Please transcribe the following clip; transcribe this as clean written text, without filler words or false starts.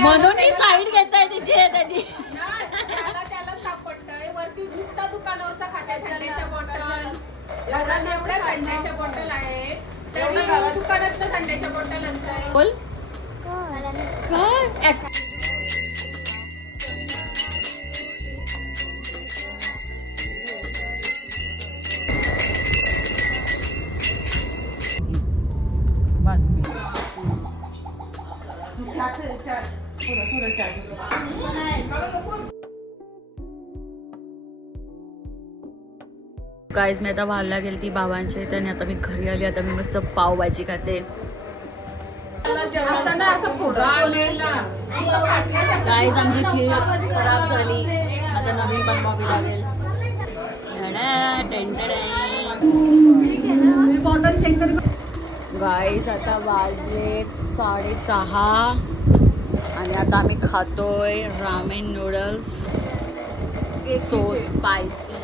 म्हणून मी साईड घेताय त्याची त्याला सापडतंय वरती नुसता दुकानावरचा खात्या थंड्याच्या बॉटल एवढ्या थंड्याच्या बॉटल आहे तरी दुकानात थंड्याच्या बॉटल आणताय. बोल गाईज मी आता वालला गेली ती बाबांच्या इथे आणि आता मी घरी आली. आता मी मस्त पावभाजी खाते. गाईज आमची खीर खराब झाली, आता नवीन बनवावी लागेल. गाईज आता वाजले 6:30 आणि आता आम्ही खातोय रामेन नूडल्स सो स्पायसी.